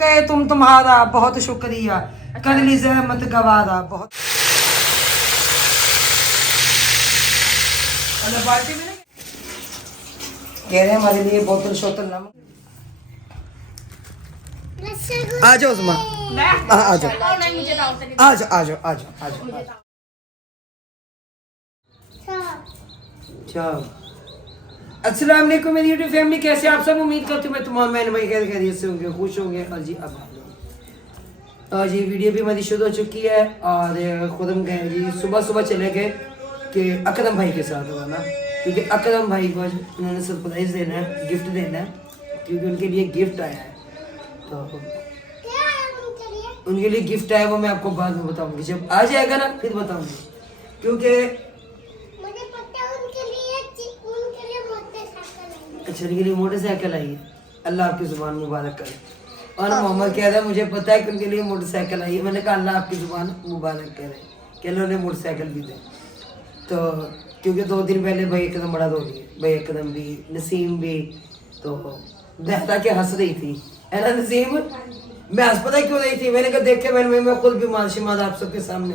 गए तुम तुम्हारा बहुत शुक्रिया, कर ली जहमत गवारा बहुत। बाल्टी में कह रहे हैं हमारे लिए बोतल शोतल नमक। आ जाओ उस्मा, आ जाओ आ जाओ आ जाओ आ जाओ आ जाओ। चलो अस्सलाम वालेकुम मेरी यूट्यूब फैमिली, कैसे आप सब? उम्मीद करती हूँ मैं तमाम बहन भाई खैरियत से होंगे, खुश होंगे। और जी अब आज ये वीडियो भी हमारी शुरू हो चुकी है और खुद हम गए जी सुबह सुबह चले गए कि अकरम भाई के साथ होगा ना, क्योंकि अकरम भाई को उन्होंने सरप्राइज देना है, गिफ्ट देना है, क्योंकि उनके लिए गिफ्ट आया है। तो उनके लिए गिफ्ट आया, वो मैं आपको बाद में बताऊंगी, जब आ जाएगा ना फिर बताऊंगी। क्योंकि मुझे पता है उनके लिए मोटरसाइकिल अच्छा उनके लिए मोटरसाइकिल आई है, अल्लाह आपकी जुबान मुबारक करे। और मोहम्मद कह रहा है मुझे पता है कि उनके लिए मोटरसाइकिल आई है, मैंने कहा अल्लाह आपकी जुबान मुबारक करे कि उन्होंने मोटरसाइकिल भी दे। तो क्योंकि 2 दिन पहले भाई एकदम बड़ा रो रही है, भाई एकदम भी नसीम भी, तो बहता के हंस रही थी, है ना नसीम? मैं हंस पता क्यों रही थी, मैंने कहा देख के मैं खुद बीमार शिमार आप सबके सामने,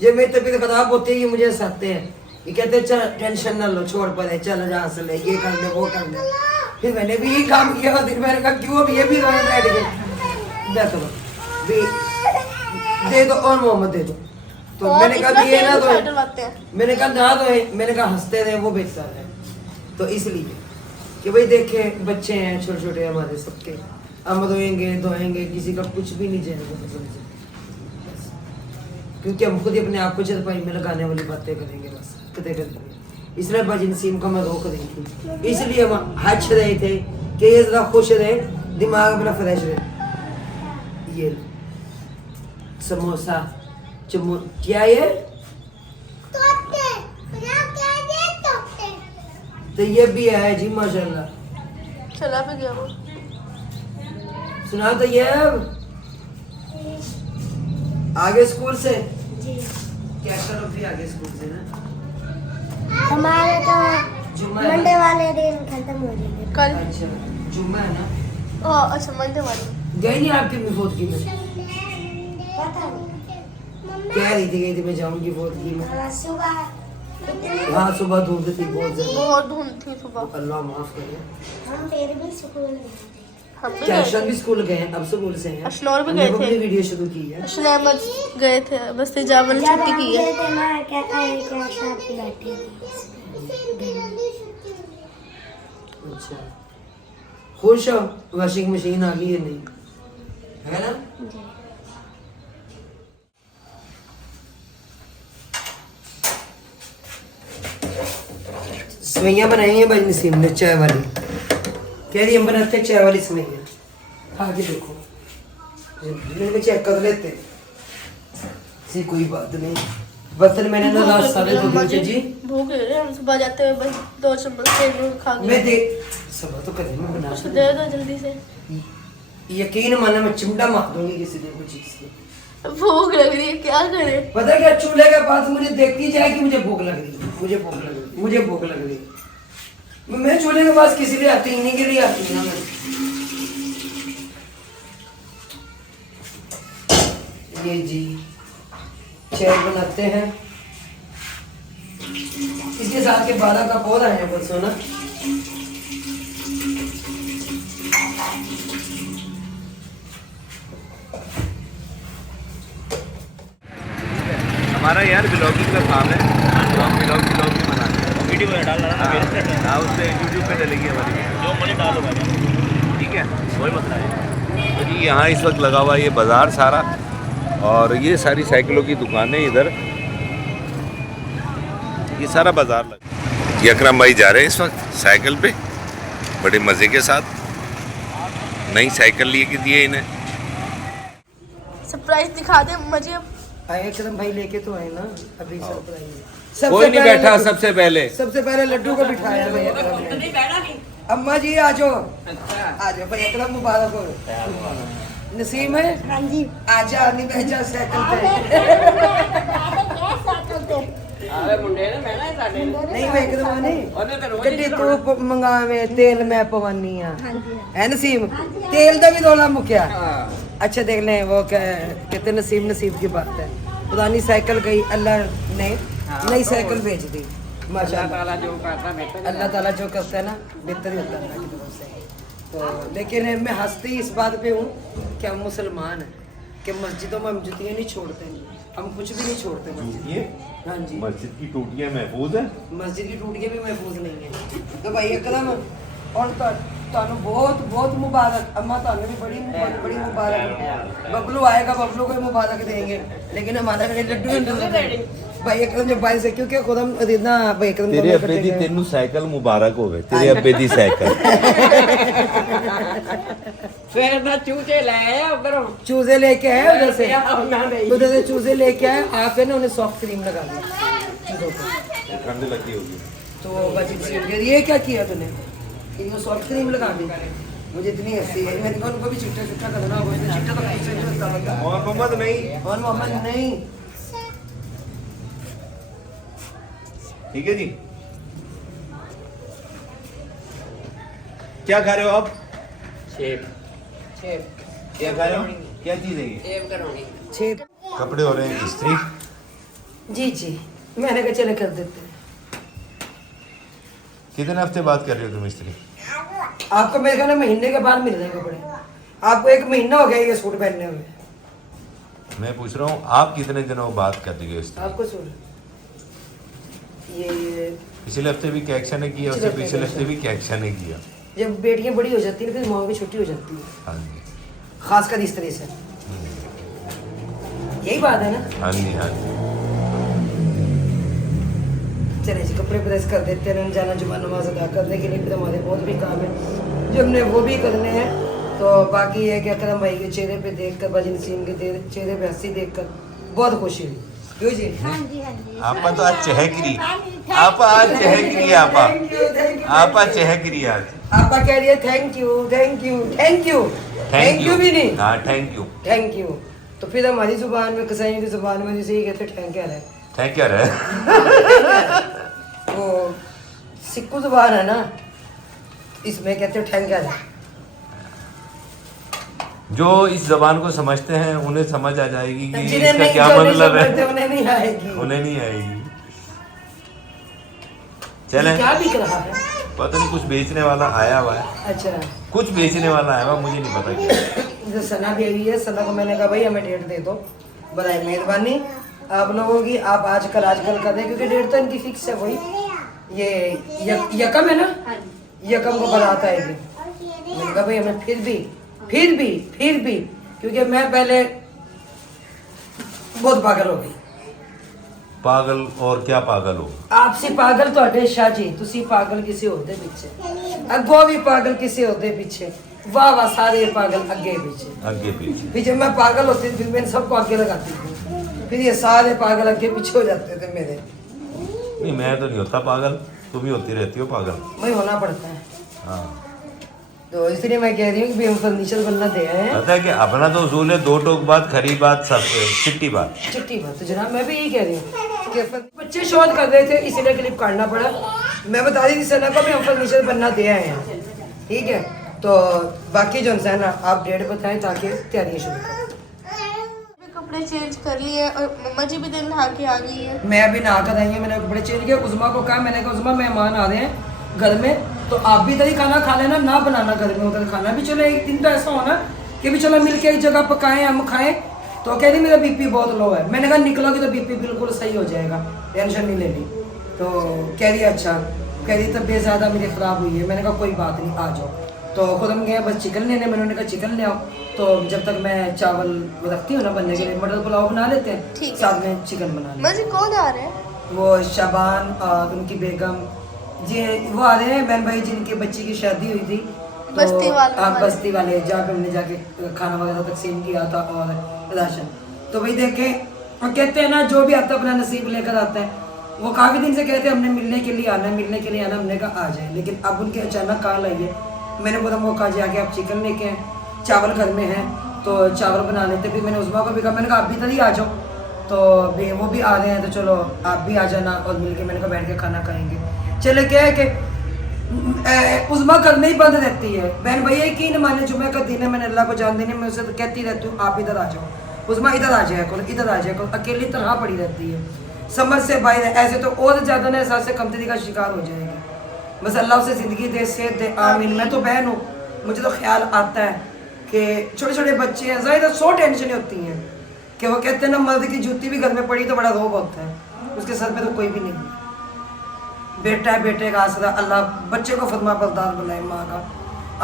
जब मेरी तबीयत खराब होती है ये मुझे हंसाते हैं, ये कहते हैं चल टेंशन ना लो, छोड़ पड़े, चल जहाँ से ले, ये कर ले वो कर ले। फिर मैंने भी यही काम किया और फिर मैंने कहा क्यों अब ये भी रोने बैठ गए, दे दो और मोहम्मद दे दो। तो मैंने कहा ये ना दो, मैंने कहा ना दो, मैंने कहा हंसते रहे वो बेहतर है। तो इसलिए कि भाई देखे बच्चे हैं छोटे छोटे हमारे सबके, हम रोएंगे धोएंगे, किसी का कुछ भी नहीं जाएगा पसंद से, क्योंकि हम खुद ही अपने आप को चरपाई में लगाने वाली बातें करेंगे, बस कते करेंगे। इसलिए बाजी नसीम को मैं रोक रही थी, इसलिए हम हंस रहे थे कि ये जरा खुश रहे, दिमाग अपना फ्रेश रहे। ये समोसा क्या ये तो ये भी है जी माशाल्लाह। चला पे गया वो, सुना तो ये आगे स्कूल से जी क्या करो भी आगे स्कूल से ना, हमारे तो जुम्मा है मंडे ना? वाले दिन खत्म हो जाएंगे। कल अच्छा जुम्मा है ना? अच्छा मंडे वाली गई नहीं आपकी भी फोर्थ की में? पता नहीं कह रही थी गई थी मैं जाऊंगी फोर्थ की में। सुबह इतने हाँ सुबह धूप थी बहुत ज्यादा, बहुत धुंध थी सुबह। अल्लाह माफ करे। हम फिर भी स्कूल में हम भी क्या गए अशरफ थे, भी स्कूल गए हैं, अब स्कूल से हैं, अशनौर भी हमने गए थे। अपनी वीडियो शुरू की है। अहमद गए थे, बस तेजाब ने छुट्टी की है। थे ना क्या क्या साथ बैठे अच्छा खुश हो वॉशिंग मशीन आ गई है नहीं, है ना? सवैयाँ बनाई हैं भाई नसीम ने चाय वाली, कह रही हम बनाते हैं चाय वाली सवैयाँ। आगे देखो मैंने चेक कर लेते सी, कोई बात नहीं। बर्तन मैंने ना रात 2:30 बजे जी भूख लग रही है, हम सुबह जाते हुए बस 2 चम्मच तेल खा मैं गए। दे सब तो कभी मैं बना कुछ दे दो जल्दी से, यकीन माना मैं चिमटा मार दूंगी किसी दिन कुछ चीज की। भूख लग रही है क्या करे। पता है क्या, चूल्हे के पास मुझे देखती जाए कि मुझे भूख लग रही है, मुझे भूख लग रही है, मुझे भूख लग रही है। मैं चूल्हे के पास किसी लिए आती इन्हीं के लिए आती हूँ ना मैं। ये जी चाय बनाते हैं, इसके साथ के 12 का पौधा है परसों ना। हमारा यार ब्लॉगिंग का काम है, तो हम ब्लॉग भी बनाते हैं, वीडियो डाल रहा है। हाँ उससे यूट्यूब पे डलेगी हमारी वीडियो, जो मुझे डालूंगा ठीक है, कोई मसला नहीं। तो जी यहाँ इस वक्त लगा हुआ ये बाज़ार सारा, और ये सारी साइकिलों की दुकानें इधर, ये सारा बाज़ार लगा। ये अकरम भाई जा रहे हैं इस वक्त साइकिल पे बड़े मज़े के साथ, नई साइकिल लिए के दिए इन्हें। सरप्राइज दिखा दे मुझे। आए एकदम भाई लेके तो आए ना अभी सरप्राइज। कोई नहीं बैठा, सबसे पहले लड्डू को बिठाया भाई अकरम ने। अम्मा जी आ जाओ, आ जाओ भाई अकरम मुबारक हो। नसीम है हाँ जी आजा नहीं बैठा साइकिल पे। नहीं मैं एकदम नहीं ਗੱਡੀ ਤੂੰ ਮੰਗਾਵੇਂ तेल मैं पवानी हाँ है नसीम तेल का भी दौला मुक्या अच्छा देख लें वो कहते नसीब की बात है पुरानी साइकिल गई अल्लाह ने नई साइकिल भेज दी माशाल्लाह अल्लाह ताला जो करता है ना बेहतर ही होता है अल्लाह की तरफ से तो लेकिन मैं हंसती इस बात पे हूँ कि हम मुसलमान हैं कि मस्जिदों में हम जुतियाँ नहीं छोड़ते हम कुछ भी नहीं छोड़ते मस्जिद हाँ जी मस्जिद की टूटियां महफूज है मस्जिद की टूटियां भी महफूज नहीं है तो भाई एकदम और ਤੁਹਾਨੂੰ बहुत बहुत मुबारक अम्मा ਤੁਹਾਨੂੰ भी बड़ी मुबारक बबलू आएगा बबलू को मुबारक देंगे लेकिन हमारा मेरे लड्डू भाई एकदम जब भाई से क्योंकि खुद हम इतना भाई एकदम तेरे अब्बे दी तेनू साइकिल मुबारक होवे तेरे अब्बे दी साइकिल फिर मैं चूचे ले आया उधरों चूजे लेके आए उधर से चूजे लेके आए आके ना उन्हें सॉफ्ट क्रीम लगा दी चूजों को ठंड लगी होगी तो बच्चे ये क्या किया तूने इनको सॉफ्ट क्रीम लगा दी मुझे इतनी हंसी है मैंने कहा उनको भी चिट्टा करना होगा उसने चिट्टा तो पीछे नहीं लगता होगा और मोहम्मद नहीं और मोहम्मद नहीं ठीक है जी क्या खा रहे हो आप शेप क्या खा रहे हो क्या चीज है ये शेप करूंगी छेद कपड़े हो रहे हैं इस्त्री जी मैंने कहा चले कर देते हैं कितने हफ्ते बाद कर रहे हो तुम इस्त्री आपको मेरे ख्याल में महीने के बाद मिल रहे हैं कपड़े आपको 1 महीना हो गया ये सूट पहनने हुए मैं पूछ रहा हूँ आप कितने दिनों बाद कर रही हो इस्त्री आपको सूट ये पिछले हफ्ते भी कैक्शा ने किया उससे पिछले हफ्ते भी कैक्शा ने किया जब बेटियां बड़ी हो जाती है फिर माँ की छुट्टी हो जाती है हाँ जी खासकर इस तरह से यही बात है ना हाँ जी हाँ जी चले जी कपड़े प्रेस कर देते हैं जाना जुमा नमाज अदा करने के लिए फिर हमारे बहुत भी काम है जो हमने वो भी करने हैं तो बाकी ये कि अकरम भाई के चेहरे पे देखकर बाजी नसीम के चेहरे पे हंसी देखकर बहुत खुशी हुई क्यों जी हाँ जी हाँ जी आपा तो आज चहकरी आपा आज चहकरी आपा आपा चहकरी आज आपा कह रही है थैंक यू भी नहीं हाँ थैंक यू तो फिर हमारी जुबान में कसाईयों की जुबान में जैसे ये कहते थैंक यू है थैंक यू है वो सिक्कू जुबान है ना इसमें कहते थैंक यू जो इस जबान को समझते हैं उन्हें समझ आ जाएगी कि जिन्हें इसका नहीं क्या जो नहीं मतलब समझते है उन्हें नहीं आएगी उन्हें नहीं आएगी चलें क्या बिक रहा है पता नहीं कुछ बेचने वाला आया हुआ है अच्छा कुछ बेचने वाला आया हुआ मुझे नहीं पता क्या जो सना भी आई है सना को मैंने कहा भाई हमें डेट दे दो बधाई मेहरबानी आप लोगों की आप आजकल कर दें क्योंकि डेट तो इनकी फिक्स है वही ये यकम है ना यकम को बारात आएगी मैंने कहा भाई हमें फिर भी क्योंकि मैं पहले बहुत पागल हो गई पागल और क्या पागल हो आपसे पागल ਤੁਹਾਡੇ शाह जी ਤੁਸੀਂ पागल किसी होते पीछे अगो भी पागल किसी होते पीछे वाह सारे पागल आगे पीछे आगे पीछे फिर जब मैं पागल होती थी फिर मैं सबको आगे लगाती थी फिर ये सारे पागल आगे पीछे हो जाते थे मेरे नहीं मैं तो नहीं होता पागल तुम ही होती रहती हो पागल वही होना पड़ता है हाँ तो इसलिए मैं कह रही हूँ कि हम फर्नीचर बनना दे आए हैं पता है कि अपना तो उसूल है 2 टोक बात खरी बात सब चिट्टी बात चिट्टी बात तो जनाब मैं भी यही कह रही हूँ कि बच्चे शोध कर रहे थे इसीलिए क्लिप काटना पड़ा मैं बता रही थी सना को भी हम फर्नीचर बनना दे आए हैं ठीक है तो बाकी जो है ना आप डेट बताएं ताकि तैयारियाँ शुरू करें कपड़े चेंज कर लिए और मम्मा जी भी दिन नहा के आ गई है मैं अभी नहा कर आई हूँ मैंने कपड़े चेंज किए उज़मा को कहा मैंने कहा उज़मा मेहमान आ रहे हैं घर में तो आप भी इधर ही खाना खा लेना ना बनाना घर में उधर खाना भी चलो एक दिन तो ऐसा होना कि भी चलो मिल के एक जगह पकाएं हम खाएं तो कह रही मेरा बीपी बहुत लो है मैंने कहा निकलोगी तो बीपी बिल्कुल सही हो जाएगा टेंशन नहीं लेनी तो कह रही अच्छा कह रही तबीयत ज़्यादा मेरी ख़राब हुई है मैंने कहा कोई बात नहीं आ जाओ तो खुद हम गए बस चिकन लेने मैंने उन्होंने कहा चिकन ले आओ तो जब तक मैं चावल रखती हूँ ना बनने के लिए मटर पुलाव बना लेते हैं ठीक है। साथ में चिकन बना लेते मम्मा जी कौन आ रहे हैं हैं वो शाबान और उनकी बेगम जी वो आ रहे हैं बहन भाई जिनकी बच्ची की शादी हुई थी तो बस्ती वाले आप बस्ती वाले जहाँ पे हमने जाके खाना वगैरह तकसीम किया था और राशन तो वही देखे और कहते हैं ना जो भी आता अपना नसीब लेकर आता है वो काफ़ी दिन से कहते हैं हमने मिलने के लिए आना हमने कहा आ जाए लेकिन अब उनके अचानक कॉल आई है मैंने बोला मौका जाके आप चिकन लेके आए चावल घर में हैं तो चावल बना लेते फिर मैंने उज़मा को भी कहा मैंने कहा आप भी इधर ही आ जाओ तो भी वो भी आ रहे हैं, तो चलो आप भी आ जाना और मिलके मैंने कहा बैठ के खाना खाएंगे। चले क्या है कि उज़मा घर में ही बंद रहती है। बहन भैया की न माने, जुमे का दिन है, मैंने अल्लाह को जान देने मैं उसे तो कहती रहती हूँ आप इधर आ जाओ, उज़मा इधर आ जाए करो, इधर आ जाए करो, अकेली तरह पड़ी रहती है, समझ से बाहर है। ऐसे तो और ज़्यादा ना एहसास से कमतरी का शिकार हो जाएगी। बस अल्लाह उसे ज़िंदगी दे, सेहत दे, आमीन। मैं तो बहन हूँ, मुझे तो ख्याल आता है कि छोटे छोटे बच्चे हैं, ज़ाहिर 100 टेंशनें होती हैं कि वो कहते हैं ना मर्द की जूती भी घर में पड़ी तो बड़ा रोब होता है, उसके सर पे तो कोई भी नहीं। बेटा है, बेटे का आसरा, अल्लाह बच्चे को फरमा बरदार बनाए माँ का,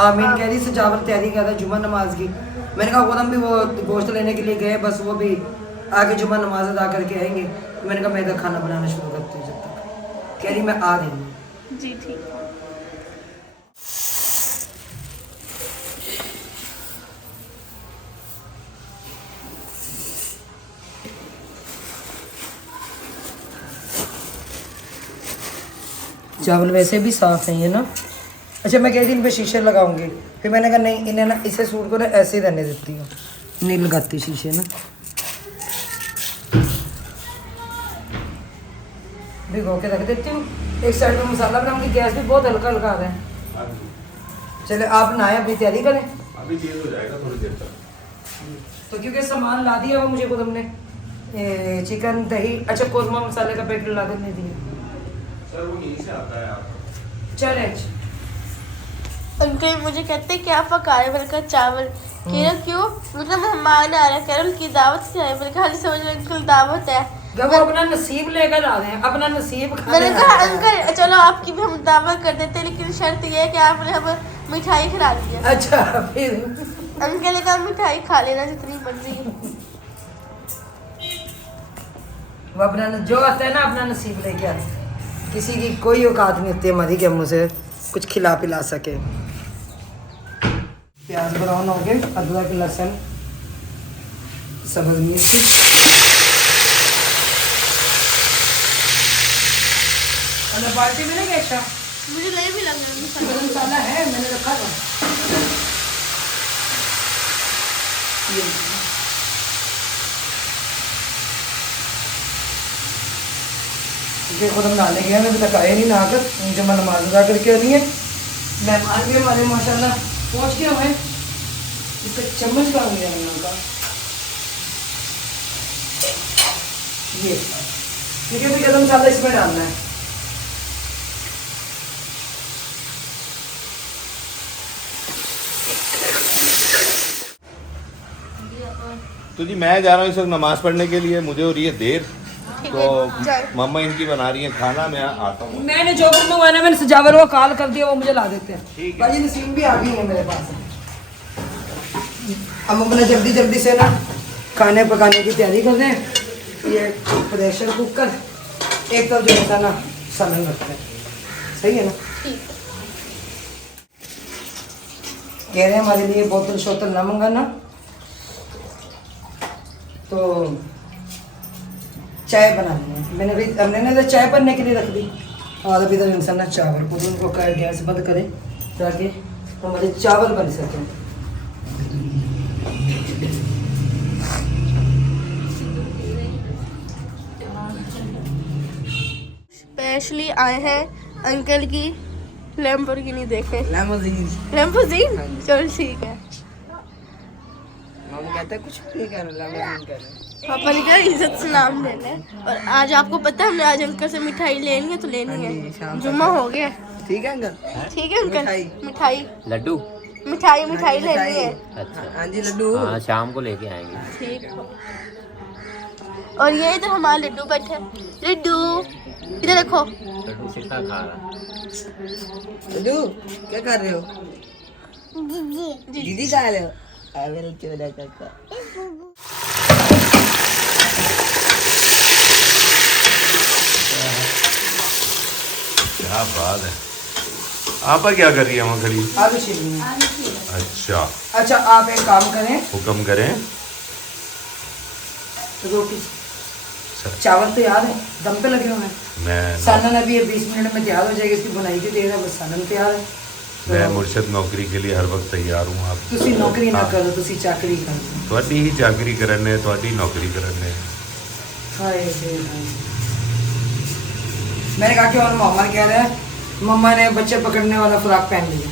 आमीन। कह रही सजावट तैयारी कर रहा है जुमा नमाज की। मैंने कहा खुदम भी वो गोश्त लेने के लिए गए, बस वो भी आगे जुमा नमाज अदा करके आएंगे। तो मैंने कहा मैं इधर खाना बनाना शुरू करती हूँ जब तक। कह रही मैं आ रही हूँ। जी ठीक है। चावल वैसे भी साफ नहीं है ना। अच्छा मैं कह रही इन पे शीशे लगाऊंगी, फिर मैंने कहा नहीं इन्हें ना इसे सूट को ना ऐसे ही रहने देती हूँ, नहीं लगाती शीशे ना। भिगो के रख देती हूँ। एक साइड में मसाला बनाऊंगी, गैस भी बहुत हल्का हल्का आ रहा है। चले आप नहाए अपनी तैयारी करें, अभी तेज हो जाएगा थोड़ी देर तक। तो क्योंकि सामान ला दिया वो मुझे खुद हमने चिकन दही, अच्छा कोरमा मसाले का पैकेट ला कर नहीं दिया सर, वो यहीं से आता है आप। चले। अंकल मुझे कहते हैं क्या पका रहे, मैंने कहा चावल। कह रहे क्यों, मतलब मेहमान आ रहे, कह रहे उनकी दावत से आए। मैंने कहा हाली समझ रहे अंकल दावत है, जब वो अपना नसीब लेकर आ रहे हैं, अपना नसीब खाने मैंने आ कहा रहे हैं। अंकल चलो आपकी भी हम दावत कर देते हैं, लेकिन शर्त ये है कि आपने हमें मिठाई खिला दी है। अच्छा फिर अंकल ने कहा मिठाई खा लेना जितनी मर्जी। वो अपना जो आता है ना अपना नसीब लेके आते हैं। किसी की कोई औकात नहीं होती हमारी कि हम उसे कुछ खिला पिला सके। प्याज ब्राउन हो गए, अदरक लहसुन सब्ज मिर्च, और बाल्टी में नहीं कैसा मुझे नहीं भी लग रहा गरम मसाला है, मैंने रखा था। ये क्योंकि खुद हम नहाने गए, मैं अभी तक आए नहीं नहाकर, मुझे मैं नमाज अदा करके आ रही है। मेहमान भी हमारे माशाल्लाह पहुँच गए हुए हैं। इसका चम्मच कहाँ गया है यहाँ का, ये ठीक है। फिर गरम मसाला इसमें डालना है। तो जी मैं जा रहा हूँ इस वक्त नमाज पढ़ने के लिए, मुझे हो रही है देर, तो मम्मा इनकी बना रही है खाना, मैं आता हूँ। मैंने जो भी मंगवाना मैंने सजावर को कॉल कर दिया, वो मुझे ला देते हैं। ठीक है। भाजी नसीम भी आ गई है मेरे पास। हम अपने जल्दी जल्दी से ना खाने पकाने की तैयारी कर रहे हैं। ये प्रेशर कुकर एक तरफ जो है ना सालन रखते हैं, सही है ना। कह रहे हैं हमारे लिए बोतल शोतल ना मंगाना, तो चाय बनानी है। मैंने भी हमने ना चाय बनने के लिए रख दी, और अभी तक इंसान ना चावल खुद उनको गैस बंद करें ताकि हमारे चावल बन सकें। स्पेशली आए हैं अंकल की लैम्बोर्गिनी देखें। लैम्बोर्गिनी। लैम्बोर्गिनी, चलो ठीक है। मम्मी कहते कुछ नहीं कर रहा, लैम्बोर्गिनी कर रहा। पापा ने कहा इज्जत से नाम लेना है। और आज आपको पता है हमने आज अंकल से मिठाई लेनी है, तो लेनी है, जुम्मा हो गया। ठीक है अंकल। ठीक है अंकल, मिठाई लड्डू। मिठाई मिठाई लेनी है। अच्छा हाँ जी लड्डू। हाँ शाम को लेके आएंगे। ठीक है। और ये इधर हमारा लड्डू बैठे हैं। लड्डू इधर देखो। लड्डू सिक्का खा रहा। लड्डू क्या कर रहे हो? जी दीदी खा रहे हो? मेरे चोला काका। क्या बात है। आपा क्या कर रही है वहाँ खड़ी? आलू छील रही हैं। अच्छा, अच्छा आप एक काम करें, हुक्म करें। रोटी चावल तैयार है, दम पे लगे हुए हैं। मैं सालन अभी 20 मिनट में तैयार हो जाएगी, इसकी बुनाई की देर है, बस सालन तैयार है। मैं मुर्शद नौकरी के लिए हर वक्त तैयार हूँ। आप ਤੁਸੀਂ ਨੌਕਰੀ ਨਾ हाँ। ਕਰੋ, ਤੁਸੀਂ ਚਾਕਰੀ ਕਰੋ। ਤੁਹਾਡੀ ਹੀ ਚਾਕਰੀ ਕਰਨੇ, ਤੁਹਾਡੀ ਨੌਕਰੀ ਕਰਨੇ। हाय हाय हाय। मैंने कहा कि और मोहम्मद कह रहा है मम्मा ने बच्चे पकड़ने वाला फ्रॉक पहन लिया।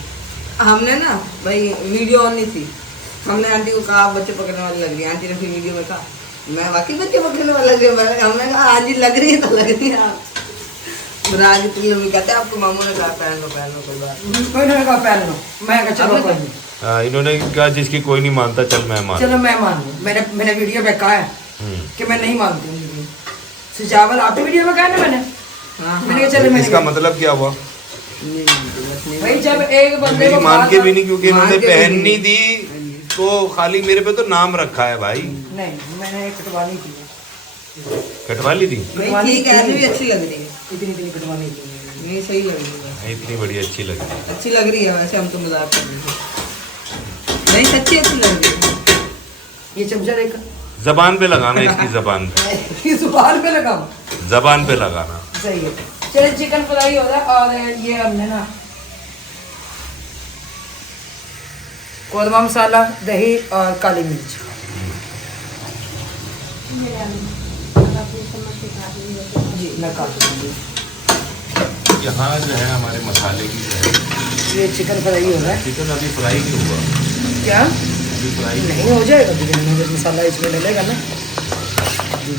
हमने ना भाई वीडियो ऑन नहीं थी, हमने आंटी को कहा बच्चे पकड़ने वाली लग रही है। आंटी ने फिर वीडियो में कहा मैं वाकई बच्चे पकड़ने वाला लग रही हूँ। हमने कहा हाँ जी लग रही है तो लग रही है आप। राज तुम लोग कहते हैं आपको मामू ने कहा पहन लो कोई बात नहीं। कोई ने कहा पहन लो, मैं कहा चलो कोई नहीं। इन्होंने कहा जिसकी कोई नहीं मानता चल मैं मान। चलो मैं मान लूँ। मैंने वीडियो में कहा है कि मैं नहीं मानती हूँ वीडियो। सिजावल आपने वीडियो में कहा ना मैंने मैंने कहा चलो इसका मतलब क्या हुआ? भाई जब एक बंदे मेरी को मान के बार- भी नहीं, क्योंकि मान इन्होंने के भी पहन नहीं। नहीं दी तो खाली मेरे पे तो नाम रखा है भाई। नहीं मैंने कटवानी थी, कटवा ली थी? भाई ठीक है, ऐसे भी अच्छी लग रही है। इतनी कटवानी थी। नहीं सही लग रही है, इतनी बड़ी अच्छी लगी। अच्छी लग रही है। वैसे हम तो मजाक कर रहे हैं, नहीं सच्ची अच्छी लग रही है। ये चमचा देख जबान पे लगाना, इसकी जबान पे, ये जुबान पे लगाओ। जबान पे लगाना। सही है। चलिए चिकन फ्राई हो रहा है और ये हमने ना कौरमा मसाला, दही और काली मिर्च। जी मैं काट दूँगी। यहाँ जो है हमारे मसाले की जो है ये चिकन फ्राई हो रहा है। चिकन अभी फ्राई नहीं हुआ, क्या अभी फ्राई नहीं हो जाएगा चिकन में जब मसाला इसमें डलेगा ना जी।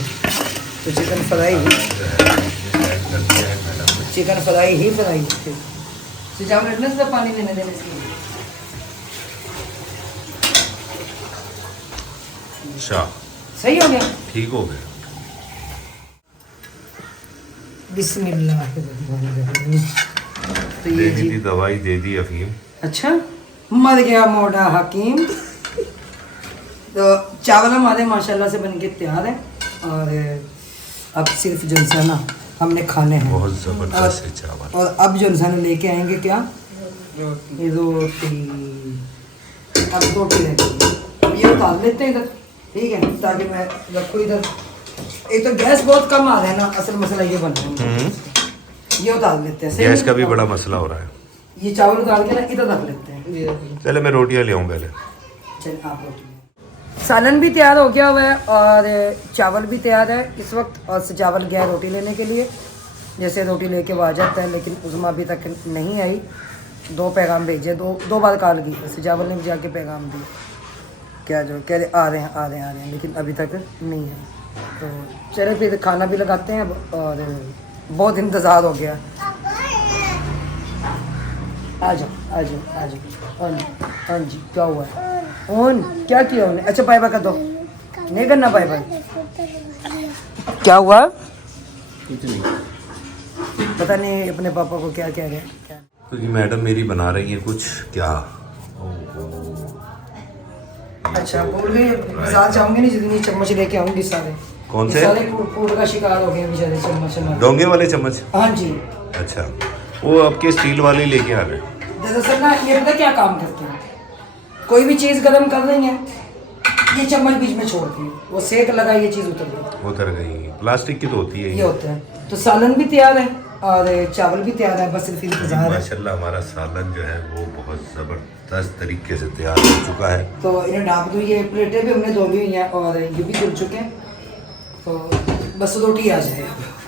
तो चिकन फ्राई चिकन फ्राई ही फ्राई सिजावट रखने से पानी लेने देने से। अच्छा सही हो गया। ठीक हो गया। बिस्मिल्लाहिर्रहमानिर्रहीम। तो दे ये दी जी थी दवाई, दे दी अफीम। अच्छा मर गया मोटा हकीम। तो चावल हमारे माशाल्लाह से बनके तैयार है और अब सिर्फ जो है ना हमने खाने हैं। बहुत जबरदस्त है चावल। और अब जो है ना लेके आएंगे क्या, ये रोटी। अब रोटी रहेगी, ये उतार लेते हैं इधर, ठीक है, ताकि मैं रखूँ इधर। एक तो गैस बहुत कम आ रहा है ना, असल मसला ये बन रहा है। ये उतार लेते हैं। गैस का भी बड़ा मसला हो रहा है। ये चावल उतार के ना इधर रख लेते हैं। चले मैं रोटियां ले आऊँ पहले। चल आप रोटी। सालन भी तैयार हो गया हुआ है और चावल भी तैयार है इस वक्त। और चावल गया है रोटी लेने के लिए, जैसे रोटी लेके वो आ जाता है, लेकिन उज़मा अभी तक नहीं आई। 2 पैगाम भेजे, दो बार कॉल की, चावल ने भी जाके पैगाम दिए क्या जो कह रहे आ रहे हैं, लेकिन अभी तक नहीं है। तो चले फिर खाना भी लगाते हैं अब, और बहुत इंतज़ार हो गया। आ जाओ। हाँ जी क्या हुआ है? ओन क्या किया उन्हें? अच्छा बाय बाय कर दो, नहीं करना बाय बाय। क्या हुआ? कुछ नहीं। पता नहीं अपने पापा को क्या कह रहे हैं। तो जी मैडम मेरी बना रही है कुछ क्या। अच्छा बोल रहे साथ जाऊंगे नहीं, जितनी चम्मच लेके आऊंगी सारे। कौन ये से? सारे कूड़ का शिकार हो गए बेचारे चम्मच। डोंगे वाले चम्मच? हाँ जी। अच्छा वो आपके स्टील वाले लेके आ रहे हैं। दरअसल ना ये पता क्या काम करते हैं, कोई भी चीज़ गर्म कर रही है, ये चम्मच बीच में छोड़ती है, वो सेक लगा ये चीज़ उतर गई। उतर गई। प्लास्टिक की तो होती है ये होता है। तो सालन भी तैयार है और चावल भी तैयार है, बस सिर्फ इंतजार है। माशाल्लाह हमारा सालन जो है वो बहुत ज़बरदस्त तरीके से तैयार हो चुका है। तो इन्हें ढाँप दूँ। ये प्लेटें भी हमने धो ली हुई हैं और ये भी धुल चुके हैं। तो बस रोटी आ जाए,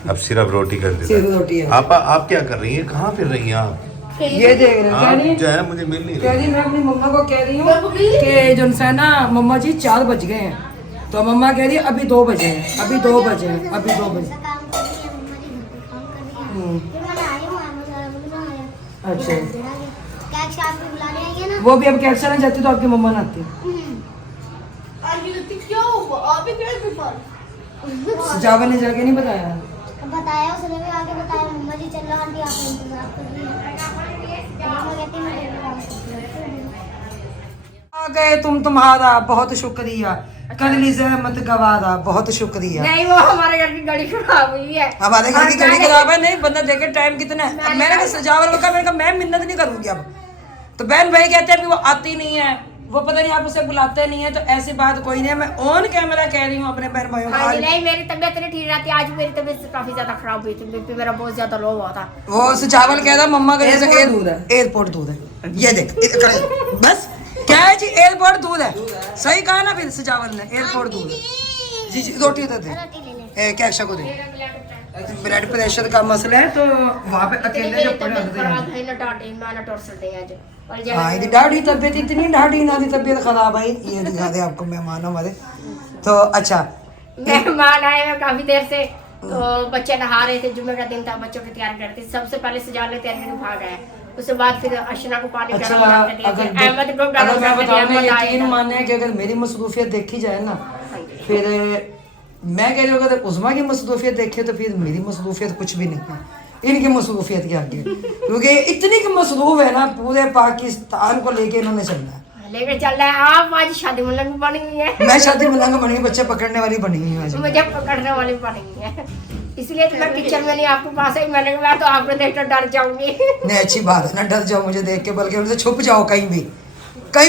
अब सिर्फ रोटी कर सिर्फ देते रोटी हैं। आ आप क्या कर रही हैं? कहाँ फिर रही हैं आप? जाए। ये देख रहे हैं क्या आप नहीं जो है मुझे मिल नहीं कह रही। रही, मैं अपनी मम्मा को कह रही हूँ कि जो है ना मम्मा जी 4 बज गए हैं। तो मम्मा कह रही है अभी 2 बजे हैं, अभी 2 बजे हैं, अभी 2 बजे। काम कर रही है मम्मा जी, घर पे काम कर रही है। फिर मैंने आई हूँ सारा कुछ बनाया। अच्छा क्या शाम को बुलाने आई है ना। वो भी अब कैसा नहीं जाती तो आपकी मम्मा ना आती। सजावा ने जाके नहीं बताया। बताया उसने भी आके बताया मम्मा जी चलो आंटी आपका इंतजार कर रही है। मम्मा कहती मैं तेरे काम करती हूँ। आ गए तुम्हारा बहुत शुक्रिया, कर ली जहमत गवारा बहुत शुक्रिया। नहीं वो हमारे घर की गाड़ी खराब हुई है। हमारे घर की गाड़ी खराब है। नहीं बंदा देखे टाइम कितना है। अब मैंने कहा सजावल को कहा, मैंने कहा मैं मिन्नत नहीं करूंगी अब। तो बहन भाई कहते हैं कि वो आती नहीं है, वो पता नहीं आप उसे बुलाते नहीं है। तो ऐसी बात कोई नहीं है, मैं ऑन कैमरा कह रही हूँ अपने बहन भाइयों हाँ जी, को। नहीं मेरी तबीयत नहीं ठीक रहती। आज मेरी तबीयत काफी ज्यादा खराब हुई थी, बीपी मेरा बहुत ज्यादा लो हुआ था। वो सजावल कह रहा मम्मा का एयरपोर्ट दूध है। एयरपोर्ट दूध है। ये देख बस क्या है जी, एयरपोर्ट दूध है। सही कहा ना फिर सजावल ने, एयरपोर्ट दूध है। जी रोटी दे दे। रोटी ले ले। क्या को दे ब्लड प्रेशर का मसला है तो वहाँ पे अकेले जो पड़े होते हैं। हाँ ये ढाडी तबीयत इतनी ढाडी ना थी तबीयत खराब आई ये दिखा दे आपको मेहमान हमारे। तो अच्छा मेहमान आए हैं काफी देर से, तो बच्चे नहा रहे थे, जुम्मे का दिन था, बच्चों की तैयारी करते थे। सबसे पहले सजाने तैयारी में भाग आए, उसके बाद फिर अशना को पानी अच्छा गरम करके अगर दिया, अहमद को अगर गरम मैं करके बताऊँ दिया, अहमद यकीन आया। माने कि अगर मेरी मसरूफियत देखी जाए ना फिर मैं कह रही हूँ अगर उस्मा की मसरूफियत देखे तो फिर मेरी मसरूफियत कुछ भी नहीं है इनकी मसरूफियत के आगे, क्योंकि इतनी की मसरूफ है ना पूरे पाकिस्तान को लेके इन्होंने चलना है। लेके चल रहा है। आप आज शादी मुलंग बनी हुई है, मैं शादी मलंग बनी बच्चे पकड़ने वाली बनी हुई है। मुझे पकड़ने वाली बनी हुई है, इसलिए तो मैं किचन में नहीं आपके पास आई। मैंने कहा तो आपको देख कर डर जाऊंगी। नहीं अच्छी बात है ना, डर जाओ मुझे देख के, बल्कि उनसे छुप जाओ कहीं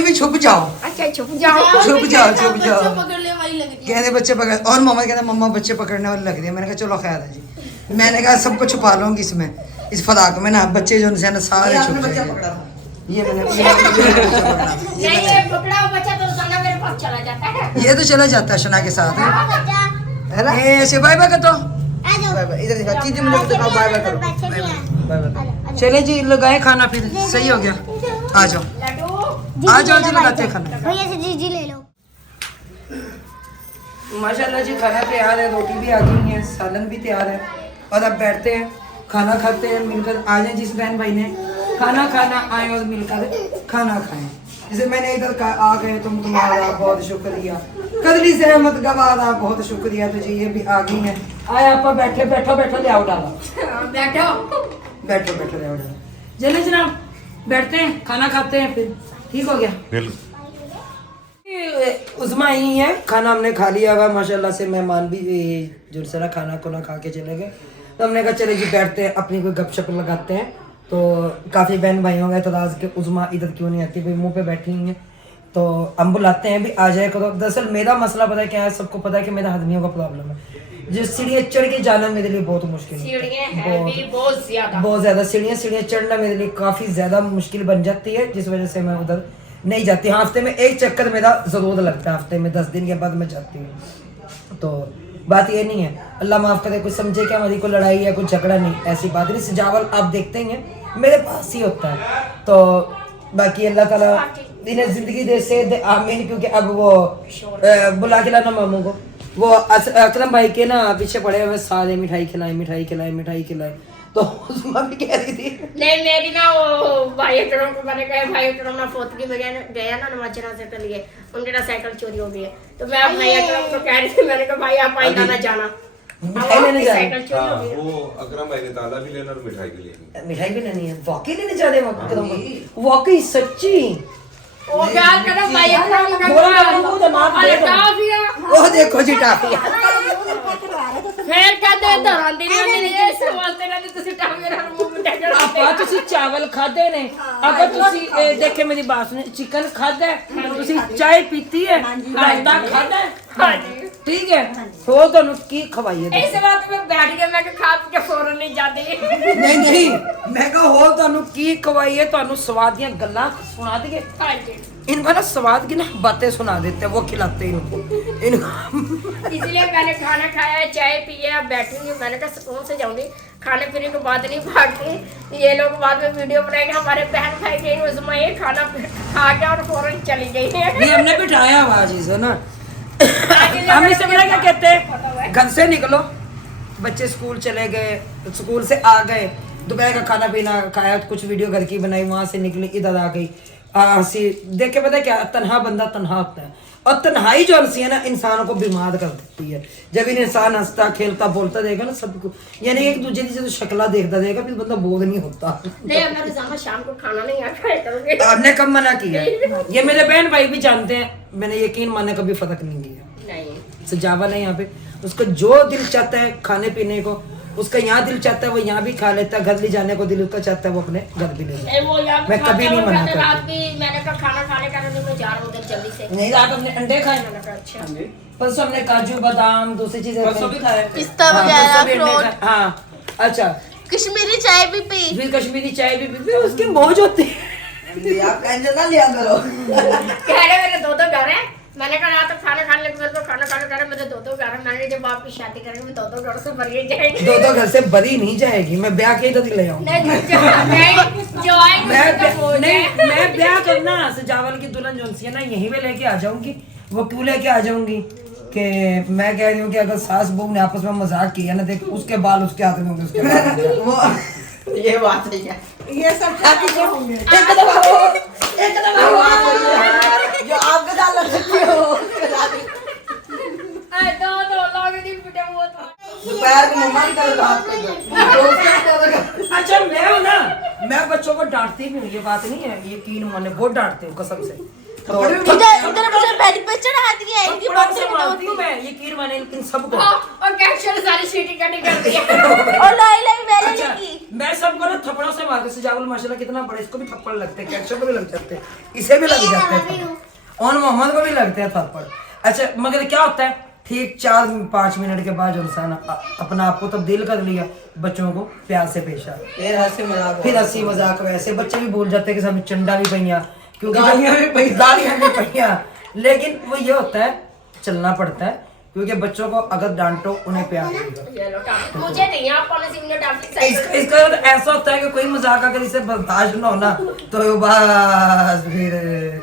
भी छुप जाओ। अच्छा छुप जाओ, छुप जाओ छुप जाओ। पकड़ने वाली लग रही कहते बच्चे पकड़ और मामा कहते मम्मा बच्चे पकड़ने वाली लग रही है। मैंने कहा चलो खैर है जी, मैंने कहा सबको छुपा लूंगी इसमें इस फराक में ना, बच्चे जो उनसे ना सारे छुप जाएंगे। ये मैंने नहीं ये पकड़ा हुआ बच्चा तो रोजाना मेरे पास चला जाता है। ये तो चला जाता है शना के साथ है ना। ऐसे बाय बाय कर दो, बाय बाय इधर दिखा चीजें मुझे दिखाओ, बाय बाय करो, बाय बाय। चले जी लगाए खाना फिर सही हो गया, आ जाओ आ जाओ जी लगाते हैं खाना। भैया से जी ले लो। माशाल्लाह जी खाना तैयार है, रोटी भी आ गई है, सालन भी तैयार है और अब बैठते हैं खाना खाते हैं मिलकर। आ जाए जिस बहन भाई ने खाना खाना आए और मिलकर खाना खाएं। जैसे मैंने इधर आ गए तुम तुम्हारा बहुत शुक्रिया, कदली से अहमद गवारा बहुत शुक्रिया तुझे, ये भी आ गई है। आए आप बैठे बैठो बैठो ले आओ डाला, बैठो बैठो बैठो ले आओ डाला। चले जनाब बैठते हैं खाना खाते हैं फिर, ठीक हो गया। उस्मा ही है, खाना हमने खा लिया हुआ माशाल्लाह से, मेहमान भी जो सारा खाना खुना खा के चले गए, तो हमने कहा चले जी बैठते हैं अपनी कोई गपशप लगाते हैं। तो काफ़ी बहन भाइयों का इतराज़ कि उस्मा इधर क्यों नहीं आती, भाई मुंह पे बैठी हुई है, तो हम बुलाते हैं भी आ जाए करो। दरअसल मेरा मसला पता है क्या है, सबको पता है कि मेरा हजमियों का प्रॉब्लम है, जो सीढ़ियाँ चढ़ के जाना मेरे लिए बहुत मुश्किल है, बहुत ज़्यादा सीढ़ियाँ चढ़ना मेरे लिए काफ़ी ज़्यादा मुश्किल बन जाती है, जिस वजह से मैं उधर नहीं जाती। हाँ हफ्ते में एक चक्कर मेरा ज़रूर लगता है, हफ्ते में 10 दिन के बाद मैं जाती हूँ। तो बात ये नहीं है, अल्लाह माफ़ करे, कुछ समझे कि हमारी कोई लड़ाई है कुछ झगड़ा नहीं, ऐसी बात नहीं। सजावल आप देखते ही हैं मेरे पास ही होता है, तो बाकी अल्लाह ताला इन्हें ज़िंदगी दे से दे आमीन। क्योंकि अब वो बुला के लाना मामू को, वो अकरम भाई के ना पीछे पड़े हुए सारे मिठाई खिलाए, तो उसमें भी कह रही थी नहीं मेरी ना वो भाई अकरम को मैंने कहा भाई अकरम ना फोतगी में गया ना नमाजना से के लिए, उनके ना साइकिल चोरी हो गई है, तो मैं भाई अकरम को कह रही थी, मैंने कहा भाई आप आइंदा ना जाना, मिठाई लेने जा रहे हैं। साइकिल चोरी हो गई है। वो अकरम भाई ने ताला भी लेना और मिठाई भी लेनी। मिठाई भी लेनी है, वाकई लेने जा रहे हैं, वाकई सच्ची। वो क्या करो भाई अकरम का वो देखो जी टाफिया, फिर कहते दरांदी नहीं है इस वास्ते ना ਤੁਸੀਂ टांगे ਨਾਲ ਮੂੰਹ ਤੇ ਕਰ ਆਪਾਂ ਤੁਸੀਂ ਚਾਵਲ ਖਾਦੇ ਨੇ, ਅਗਰ ਤੁਸੀਂ ਦੇਖੇ ਮੇਰੀ ਬਾਤ ਨੇ ਚਿਕਨ ਖਾਦਾ, ਤੁਸੀਂ ਚਾय ਪੀਤੀ है, रायता खादा है, ਹਾਂਜੀ ठीक है, ਹੋਰ ਤੁਹਾਨੂੰ ਕੀ ਖਵਾਈਏ? ਇਸ ਵਾਰ ਮੈਂ ਬੈਠ ਕੇ ਮੈਂ ਖਾ ਪੀ ਕੇ ਫੌਰਨ ਨਹੀਂ ਜਾਂਦੀ। ਨਹੀਂ ਮੈਂ ਕਹਾ ਹੋਰ ਤੁਹਾਨੂੰ ਕੀ ਖਵਾਈਏ, ਤੁਹਾਨੂੰ ਸਵਾਦ ਦੀਆਂ ਗੱਲਾਂ ਸੁਣਾ ਦਈਏ। ਹਾਂਜੀ इनको ना स्वाद की ना बातें सुना देते हैं, वो खिलाते हैं इनको इसलिए मैंने खाना खाया, चाय पी है, अब बैठी हुई हूँ। मैंने कहा सुकून से जाऊंगी, खाने पीने के बाद नहीं भागती। ये लोग बाद में वीडियो बनाएंगे, हमारे बहन भाई गई उसमें ये खाना खा के और फौरन चली गई है। ये हमने बिठाया हुआ चीज है ना, हम इसे बड़ा क्या कहते हैं, घर से निकलो, बच्चे स्कूल चले गए, स्कूल से आ गए, दोपहर का खाना पीना खाया, कुछ वीडियो घर की बनाई, वहां से निकली इधर आ गई हंसी देख के। पता है क्या, तन्हा बंदा तन्हा होता है, और तन्हाई जो हंसी है ना इंसानों को बीमार कर देती है। जब इन इंसान हंसता खेलता बोलता रहेगा ना सबको, यानी एक दूसरे की जो शक्ला देखता रहेगा, फिर बंदा बोर नहीं होता। नहीं मैं रोजाना शाम को खाना नहीं खाया करूंगी। आपने कब मना किया? ये मेरे बहन भाई भी जानते हैं, मैंने यकीन माने कभी फर्क नहीं किया। नहीं सजावा है यहाँ पे, उसका जो दिल चाहता है खाने पीने को, उसका यहाँ दिल चाहता है वो यहाँ भी खा लेता है, घर ले जाने को दिल उसका चाहता है वो अपने घर भी ले जाता है। वो यार मैं कभी नहीं मना करती। रात भी मैंने कहा खाना खाने का मैं जा रहा हूँ उधर जल्दी से। नहीं रात हमने अंडे खाए, मैंने कहा अच्छा परसों हमने काजू बादाम दूसरी चीजें खाए, पिस्ता वगैरह, अखरोट। हाँ अच्छा, कश्मीरी चाय भी पी। फिर कश्मीरी चाय भी पीते, उसकी मौज होती है। आप टेंशन ना लिया करो। कह रहे मेरे दो घर है, मैंने कहा यहाँ तो खाना खाने लगे, मेरे को खाना खाना मेरे दो घर है। मैंने जब आपकी शादी करेंगे मैं दो घर से भरी जाएंगी। दो घर से बरी नहीं जाएगी, मैं ब्याह के इधर ले आऊँ। मैं ब्याह करना सजावल की दुल्हन जो सी है ना यहीं पे लेके आ जाऊंगी। वो क्यों लेके आ जाऊंगी कि मैं कह रही हूँ कि अगर सास बहू ने आपस में मजाक किया ना, देख उसके बाल उसके हाथ में होंगे, उसके बाल वो ये बात है क्या? ये सब ठाकी के होंगे। एकदम जो आपके साथ लड़ सकते हो दोपहर को मम्मा की तरह बात कर। अच्छा मैं हूँ ना, मैं बच्चों को डांटती भी हूँ, ये बात नहीं है, यकीन माने बहुत डांटती हूँ कसम से। इधर मुझे बेड पे चढ़ा दिया है, इनकी बात से मानती हूँ मैं, यकीन माने इन सबको। और कैप्शन सारी सीटी कटिंग कर दी और लाई लाई मैंने अच्छा, नहीं की। मैं सबको ना थप्पड़ों से मारती हूँ। सजावल माशाल्लाह कितना बड़ा, इसको भी थप्पड़ लगते हैं, कैप्शन को भी लग जाते हैं, इसे भी लग जाते हैं, और मोहम्मद को भी लगते हैं थप्पड़। अच्छा मगर क्या होता है, ठीक 4-5 मिनट के बाद जो इंसान अपना आप को तब्दील कर लिया, बच्चों को प्यार से पेश आया, फिर हंसी मजाक वैसे बच्चे भी भूल जाते हैं कि सब चंडा भी पहिया, क्योंकि गालियां भी पहिया। लेकिन वो ये होता है, चलना पड़ता है, क्योंकि बच्चों को अगर डांटो उन्हें प्यार नहीं। मुझे नहीं आप पॉलिसी में डांटती। इसका तो ऐसा होता है कि कोई मजाक अगर इसे बर्दाश्त ना हो ना तो बस फिर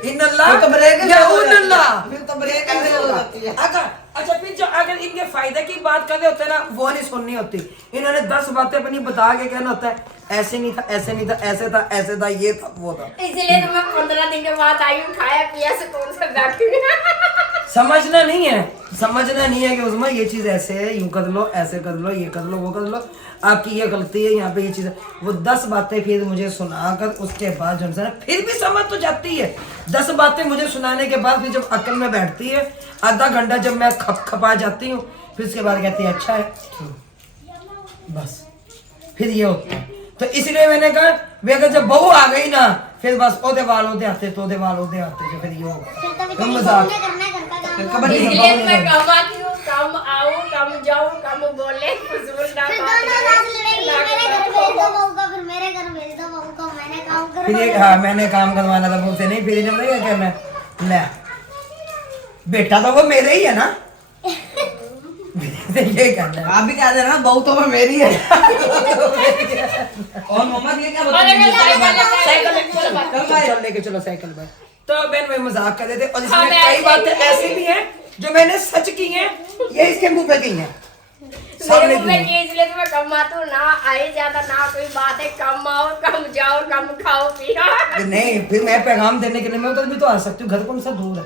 इन्नल्लाह तो ब्रेक या उन्नल्लाह, फिर तो ब्रेक ऐसे हो जाती है। अच्छा फिर जो अगर इनके फायदे की बात कर रहे होते हैं ना, वो नहीं सुननी होती। इन्होंने 10 बातें अपनी बता के कहना होता है, ऐसे नहीं था, ऐसे नहीं था, ऐसे था, ऐसे था, ये था, वो था। इसलिए तो मैं 15 दिन के बाद आई हूँ, खाया पिया से कौन सा बैठी समझना नहीं है कि उसमें ये चीज ऐसे है, यूं कर लो, ऐसे कर लो, ये कर लो, वो कर लो, आपकी ये गलती है, यहाँ पे ये चीज है। वो 10 बातें फिर मुझे सुनाकर उसके बाद जो है फिर भी समझ तो जाती है। 10 बातें मुझे सुनाने के बाद फिर जब अकल में बैठती है, आधा घंटा जब मैं खपा जाती हूँ, फिर उसके बाद कहती है अच्छा है, बस फिर ये होता है। तो इसलिए मैंने कहा वे अगर जब बहू आ गई ना, फिर बस ओदे वाल ओदे आते, तो ओदे वाल ओदे आते, जो फिर ये होगा मजाक। इसलिए मैं कम आती हूँ, कम आऊँ, कम जाऊँ, कम बोले, फजूल ना फिर एक हाँ मैंने काम करवाना था मुझसे, नहीं फिर इन्हें लगा क्या मैं ले बेटा तो वो मेरे ही है ना ये कहना है। आप भी कह रहे ना बहू तो मैं मेरी है। और मम्मा ये क्या चल लेके चलो साइकिल पर। तो बहन मैं मजाक कर रहे थे, और इसमें कई बातें ऐसी भी हैं जो मैंने सच की हैं, ये इसके मुंह पे की हैं। मेरे मुंह में इसलिए तो मैं कम आती हूँ, ना आए ज्यादा ना कोई बात है, कम आओ, कम जाओ, कम खाओ पियो। नहीं फिर मैं पैगाम देने के लिए मैं उधर भी तो आ सकती हूँ। घर कौन सा दूर है,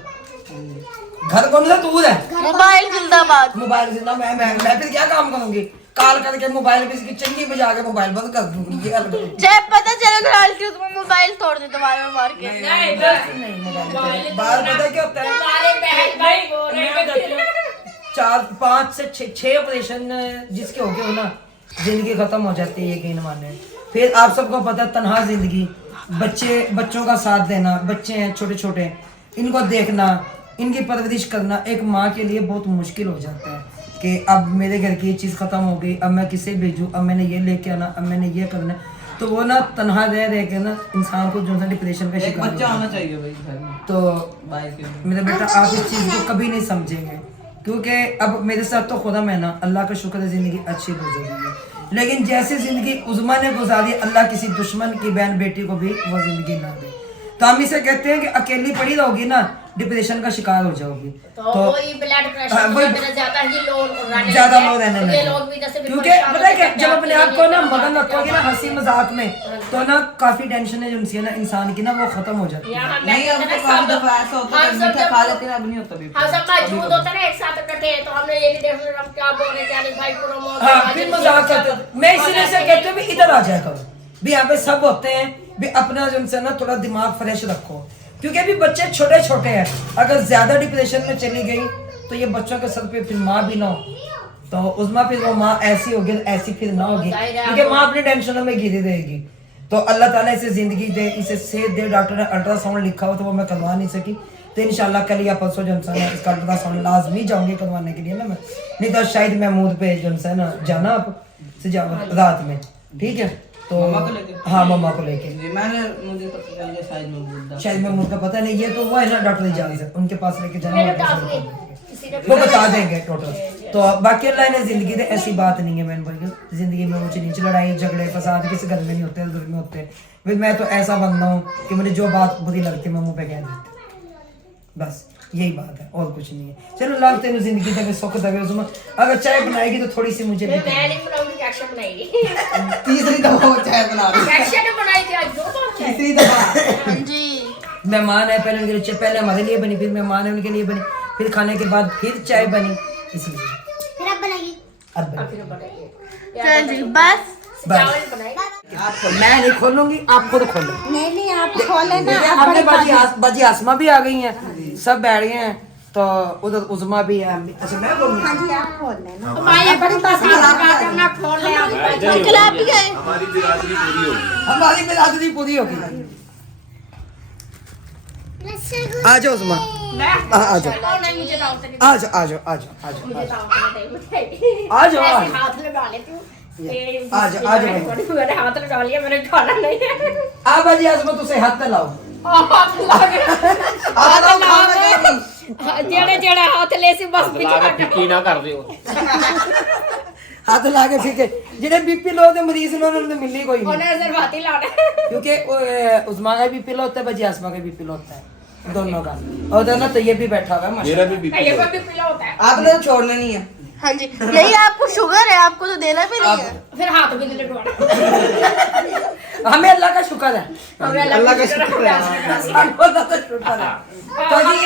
घर कौन सा दूर है, मोबाइल जिंदाबाद। मोबाइल जिंदा मैं फिर क्या काम करूंगी, कॉल करके मोबाइल पे इसकी चंगी बजा के मोबाइल बंद कर दूंगी। ये अलग है। जब पता चला घर की उसमें मोबाइल तोड़ दे तुम्हारे में मार के। नहीं बाहर पता क्या होता है, हमारे बहन भाई बोल रहे हैं 4-5 से 6 ऑपरेशन जिसके हो गए हो ना, जिंदगी खत्म हो जाती है यकीन माने। फिर आप सबको पता है तन्हा जिंदगी, बच्चों का साथ देना, बच्चे हैं छोटे छोटे, इनको देखना, इनकी परवरिश करना एक माँ के लिए बहुत मुश्किल हो जाता है कि अब मेरे घर की ये चीज़ ख़त्म हो गई, अब मैं किसे भेजूँ, अब मैंने ये लेके आना, अब मैंने ये करना। तो वो ना तन्हा रह के ना इंसान को जो है डिप्रेशन का शिकार बच्चा होना चाहिए भाई घर में। तो मेरा बेटा आप इस चीज़ को कभी नहीं समझेंगे, क्योंकि अब मेरे साथ तो खुदा मैं ना अल्लाह का शुक्र है ज़िंदगी अच्छी गुजरी है, लेकिन जैसी ज़िंदगी उज़मा ने गुजारी, अल्लाह किसी दुश्मन की बहन बेटी को भी वो ज़िंदगी ना दे। तो हम इसे कहते हैं कि अकेली पड़ी रहोगी ना, डिप्रेशन का शिकार हो जाओगी। तो वही ब्लड प्रेशर ज्यादा ही लो रहने लगे, क्योंकि पता है क्या, जब अपने आप को ना मगन रखोगे ना हंसी मजाक में, तो ना काफी टेंशन है जो ना इंसान की ना वो खत्म हो जाती है। नहीं अब तो काफी दफा ऐसा होता है मीठा खा लेते हैं, अब नहीं होता भी। हम सब मौजूद होते ना एक साथ इकट्ठे, तो हमने ये नहीं देखा हम क्या बोल रहे क्या नहीं भाई प्रोमो। हाँ फिर मजाक करते, मैं इसीलिए से कहती हूँ भी इधर आ जाया करो भी, यहाँ पे सब होते हैं भी, अपना जो है ना थोड़ा दिमाग फ्रेश रखो, क्योंकि अभी बच्चे छोटे छोटे हैं। अगर ज्यादा डिप्रेशन में चली गई तो ये बच्चों के सर पे फिर माँ भी ना हो, तो उसमें फिर वो माँ ऐसी होगी ऐसी फिर ना होगी, क्योंकि माँ अपनी टेंशनों में घिरी रहेगी। तो अल्लाह ताला इसे जिंदगी दे, इसे सेहत दे। डॉक्टर ने अल्ट्रासाउंड लिखा हो तो वो मैं करवा नहीं सकी, तो इंशाल्लाह कल या परसों जो है इसका अल्ट्रासाउंड लाजमी जाऊंगी करवाने के लिए ना मैं, नहीं तो शायद महमूद पे जो है ना जाना आप रात में, ठीक है। तो मम्मा को लेके? हाँ मम्मा को लेके। जी मुझे पता चल गया शायद मैं बुद्धा। शायद मैं मुझे पता नहीं, ये तो वो है ना डॉक्टर इजाज़ है, उनके पास लेके जाना मेरे होगा, पास में किसी ने वो बता देंगे टोटल। तो बाकी अल्लाह ने जिंदगी दे, ऐसी बात नहीं है मैंने भाई, जिंदगी में ऊंच नीच लड़ाई झगड़े फसाद किसी घर में नहीं होते, घर में होते हैं। भाई मैं तो ऐसा बंदा हूँ कि मुझे जो बात बुरी लगती है मैं मुंह पे कह देती, बस यही बात है और कुछ नहीं है। चलो अल्लाह तेरे जिंदगी तक सुख देवे। उसमें अगर चाय बनाएगी तो थोड़ी सी मुझे भी मैं नहीं बनाऊंगी, एक्शन बनाएगी। तीसरी दफा वो चाय बना रही है। एक्शन बनाई थी आज 2 बार चाय। तीसरी दफा। जी मेहमान है, पहले उनके लिए पहले हमारे लिए बनी, फिर मेहमान है उनके लिए बनी, फिर खाने के बाद फिर चाय बनी, इसलिए फिर अब बनाएगी। अब बनी। फिर बनाएगी। चल जी बस चावल बनाएगी। मैं नहीं खोलूंगी, आप खुद खोलो। नहीं आप खोले ना। आपने बाजी आसमा भी आ गई हैं, सब बैठ गए हैं, तो उधर उजमा भी है। अच्छा मैं बोलूँ? हाँ जी आप खोल लेना। हमारे बड़ी पसंद का करना खोल ले आप। अंकल आप भी गए। हमारी बिरादरी पूरी होगी। हमारी बिरादरी पूरी होगी। आ जाओ उजमा, आ जाओ नहीं मुझे दावत नहीं। आ जाओ आ जाओ आ जाओ आ मुझे जाओ दावत नहीं मिठाई। आ जाओ ऐसे हाथ लगा लेती हूँ। आ जाओ मैंने हाथ लगा लिया, मैंने खाना नहीं है। आ बाजी आसमा तुसे हाथ लाओ। हाथ जेड़े जेड़े हाथ ले सी बस लागे फिक्की ना कर दियो। हाथ ला के फीके जिन्हें बीपी लो दे मरीज ने उन्होंने मिलनी कोई नहीं, उन्हें सिर्फ हाथ ही लाना। क्योंकि उस्मा का बीपी लो होता है, बाजी आसमा का बीपी लो होता है, दोनों का। और उधर ना तैयब भी बैठा हुआ है मेरा माशाल्लाह। भी बीपी ये लो भी पिला होता है। आपने तो छोड़ना नहीं है। हाँ जी नहीं आपको शुगर है, आपको तो देना भी नहीं है। फिर हाथ भी नहीं लगवाना। हमें अल्लाह का शुक्र है, हमें अल्लाह का शुक्र है। सबको अल्लाह का शुक्र है। तो जी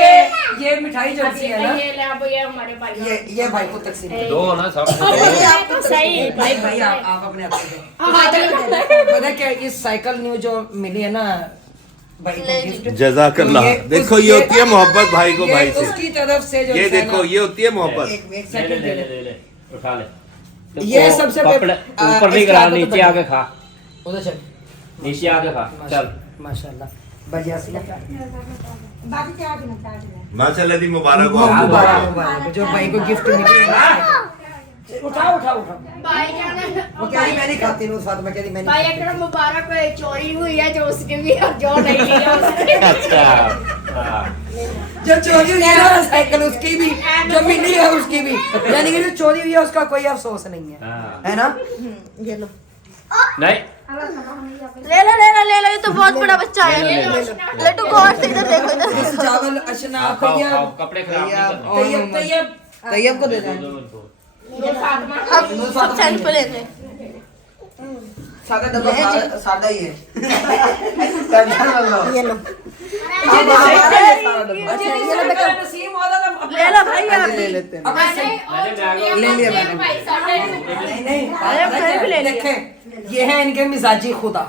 ये मिठाई जो सी है ना, ये ले अब ये हमारे भाई। ये भाई को तकसीम करो। दो ना सब सही भाई भाई आप अपने हाथ से दो। हाथ लगाना। पता क्या ये साइकिल न्यू जो मिली है ना भाई को गिफ्ट, जज़ाकल्लाह। ये देखो उस- ये होती है मोहब्बत भाई को ये भाई से। उसकी तरफ से जो ये है देखो ना- ये होती है मोहब्बत। एक ले ले सेकंड ले दे ले ले। ले उठा ले। तो ये वो सबसे कपड़े ऊपर नहीं इसके करा, हाथ में तो नीचे बड़ी- आके खा, उधर चल नीचे आके खा। चल माशाल्लाह बजियासी माशाल्लाह दी मुबारक हो। मुबारक मुबारक जो भाई को गिफ्ट मिली है ना। उठाओ उठाओ उठाओ। भाई जान वो कह रही मैं नहीं खाती हूँ, फातिमा कह रही मैं भाई नहीं अगर मुबारक है, चोरी हुई है जो उसकी भी और जो नहीं लिया उसकी। अच्छा हाँ। जो चोरी हुई है ना साइकिल उसकी भी, जो मिली है उसकी भी, यानी कि जो चोरी हुई है उसका कोई अफसोस नहीं है, हाँ। है ना? ये लो नहीं ले लो, ये तो बहुत बड़ा बच्चा है। लड्डू गौर से इधर देखो, इधर इस देखो। चावल अशना खाओ खाओ, तैयब कपड़े खराब नहीं करने। तैयब तैयब तैयब को दे दो, दें। दो, दो। ये फातिमा हम सब सेंस पे लेंगे। सादा डब्बा सादा ही है। ये लो अच्छा ये लो बेटा नसीब वाला ले लो भाई आप ले लेते हैं। ले लिया मैंने। भाई साहब नहीं नहीं मैंने भी ले लिया। देखें ये है इनके मिजाजी खुदा,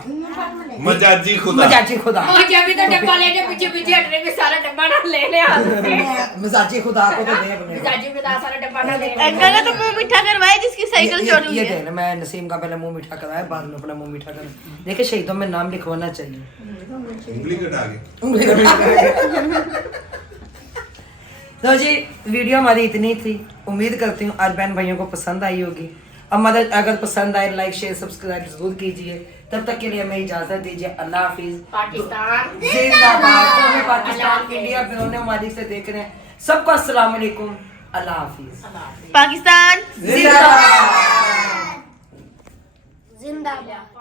मजाजी खुदा। मिजाजी खुदा, और जब भी तो डब्बा लेके पीछे पीछे हटने के सारा डब्बा ना ले ले हाथ से। मिजाजी खुदा को तो दे अपने मिजाजी के दास सारा डब्बा ना ले ले। अंकल ने तो मुंह मीठा करवाया जिसकी साइकिल चोरी हुई ये है। देना, मैं नसीम का पहले मुंह मीठा कराया, बाद में अपना मुंह मीठा कर। देखिए शहीदों में नाम लिखवाना चाहिए। उंगली कटा के। तो जी वीडियो हमारी इतनी थी, उम्मीद करती हूँ आज बहन भाइयों को पसंद आई होगी। अब मदद अगर पसंद आए लाइक शेयर सब्सक्राइब जरूर कीजिए। तब तक के लिए हमें इजाजत दीजिए। अल्लाह हाफिज। पाकिस्तान जिंदाबाद। जो हमें पाकिस्तान इंडिया फिर ममालिक से देख रहे हैं सबको अस्सलाम वालेकुम, अल्लाह हाफिज। पाकिस्तान जिंदाबाद। जिंदाबाद।